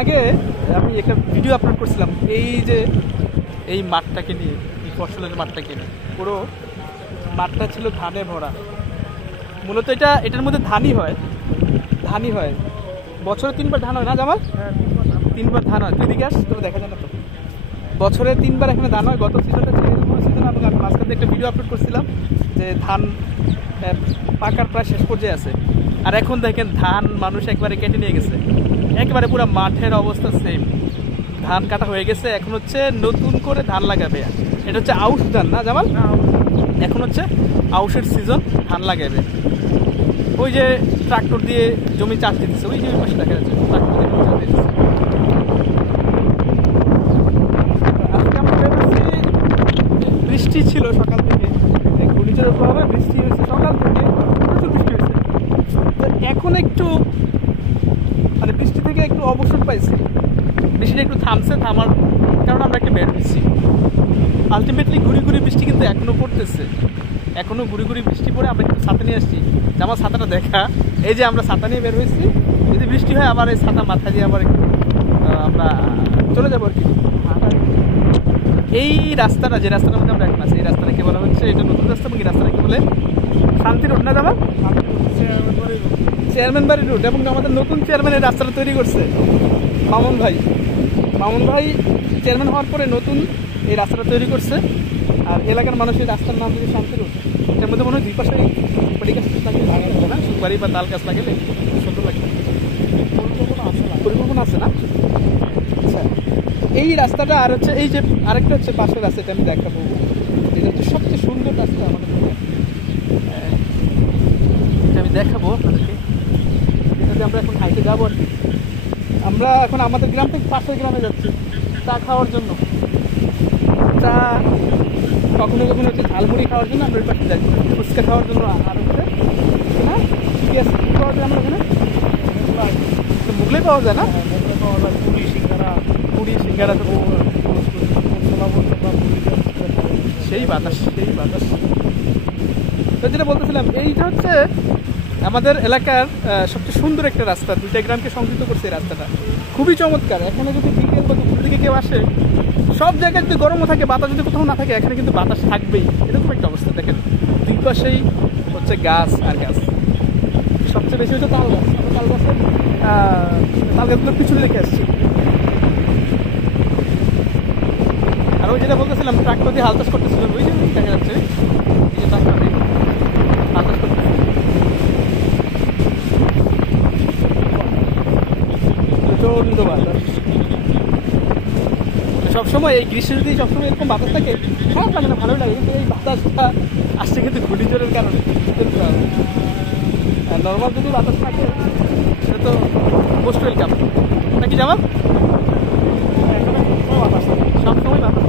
আগে আমি একটা ভিডিও আপলোড করছিলাম এই মাঠটাকে নিয়ে, এই ফসলের মাঠটাকে নিয়ে। পুরো মাঠটা ছিল ধানে ভরা। মূলত এটার মধ্যে ধানই হয়। বছরে 3বার ধান হয় না জামাল? 3বার ধান হয়। তুই দিকে আস, তোকে দেখা যায় না তো। বছরে 3বার এখানে ধান হয়। গত সিজনটা ছিল এরকম সিজন। আমি মাঝখানে একটা ভিডিও আপলোড করছিলাম যে ধান পাকার প্রায় শেষ পর্যায়ে আছে। আর এখন দেখেন ধান মানুষ একবারে কেটে নিয়ে গেছে, একেবারে পুরো মাঠের অবস্থা সেম। ধান কাটা হয়ে গেছে, এখন হচ্ছে নতুন করে ধান লাগাবে। এটা হচ্ছে আউশ ধান না জামাল? এখন হচ্ছে আউশের সিজন, ধান লাগাবে। ওই যে ট্রাক্টর দিয়ে জমি চাষ দিতেছে, ওই যে পাশে দেখা যাচ্ছে ট্রাক্টর দিয়ে চাষ দিতেছে। আজকে আমরা বৃষ্টি ছিল সকাল থেকে, ঘূর্ণিঝড়ের প্রভাবে বৃষ্টি হয়েছে সকাল থেকে, প্রচুর বৃষ্টি হয়েছে। তো এখন একটু মানে বৃষ্টি থেকে একটু অবসর পাইছি, বৃষ্টিটা একটু থামার কারণে আমরা একটা বের হয়েছি। আলটিমেটলি ঘুরি বৃষ্টি কিন্তু এখনো পড়তেছে, এখনো ঘুরি বৃষ্টি পড়ে। আমরা একটু ছাতা নিয়ে আসছি, আমার ছাতাটা দেখা। এই যে আমরা ছাতা নিয়ে বের হয়েছি, যদি বৃষ্টি হয় আবার এই ছাতা মাথা দিয়ে আবার একটু আমরা চলে যাবো আর কি। এই রাস্তাটা, যে রাস্তাটার মধ্যে আমরা এখন আছি, এই রাস্তাটাকে বলা হচ্ছে, এটা নতুন রাস্তা, এবং এই রাস্তাটাকে বলে শান্তি রোড না জানো? চেয়ারম্যান বাড়ি রোড। এবং আমাদের নতুন চেয়ারম্যান এই রাস্তাটা তৈরি করছে মামুন ভাই চেয়ারম্যান হওয়ার পরে নতুন এই রাস্তাটা তৈরি করছে। আর এলাকার মানুষের রাস্তার নাম হচ্ছে শান্তি রোড। এর মধ্যে মনে হয় 2 পাশে বাড়ি গাছ লাগিয়ে লাগানো না, সুপারি বা তাল গাছ লাগালে সুন্দর লাগবে। পরিকল্পনা আছে না? আচ্ছা, এই রাস্তাটা আর হচ্ছে এই যে আরেকটা হচ্ছে পাশের রাস্তাটা আমি দেখাবো। এটা হচ্ছে সবচেয়ে সুন্দর রাস্তা আমাদের, এটা আমি দেখাবো আপনাদেরকে। এটাতে আমরা এখন হাইটে যাবো আর কি। আমরা এখন আমাদের গ্রাম থেকে পাশের গ্রামে যাচ্ছি চা খাওয়ার জন্য। চা কখনো হচ্ছে ঝালমুড়ি খাওয়ার জন্য আমরা ওই পাশে যাচ্ছি, ফুচকা খাওয়ার জন্য। আর হচ্ছে না কি আছে, কী পাওয়া যায় আমরা এখানে? মুগলাই পাওয়া যায় না? পুরি সিঙ্গারা তো সেই বাতাস। তো যেটা বলতেছিলাম, এইটা হচ্ছে আমাদের এলাকার সবচেয়ে সুন্দর একটা রাস্তা, 2টা গ্রামকে সংযুক্ত করছে এই রাস্তাটা। খুবই চমৎকার। এখানে যদি বিকেল বা দুপুর দিকে কেউ আসে, সব জায়গায় যদি গরমও থাকে, বাতাস যদি কোথাও না থাকে, এখানে কিন্তু বাতাস থাকবেই, এরকম একটা অবস্থা। দেখেন 2 পাশেই হচ্ছে গাছ আর গাছ। সবচেয়ে বেশি হচ্ছে তাল গাছ। তাল গাছগুলো পিছনে রেখে আসছি। আর ওই যেটা বলতেছিলাম, ট্রাক্টর দিয়ে হাল চাষ করতেছিল, ওই যে দেখা যাচ্ছে এই যে ট্রাক্টর দিয়ে হাল চাষ করতেছে। প্রচন্ড বাতাস সবসময়। এই গ্রীষ্মে যদি সবসময় এরকম বাতাস থাকে, খারাপ লাগে না, ভালোই লাগে। কিন্তু এই বাতাসটা আসছে কিন্তু ঘূর্ণিঝড়ের কারণে। নর্মাল যদি বাতাস থাকে সেটা তো মোস্ট ওয়েলকাম নাকি জামাল? সবসময় বাতাস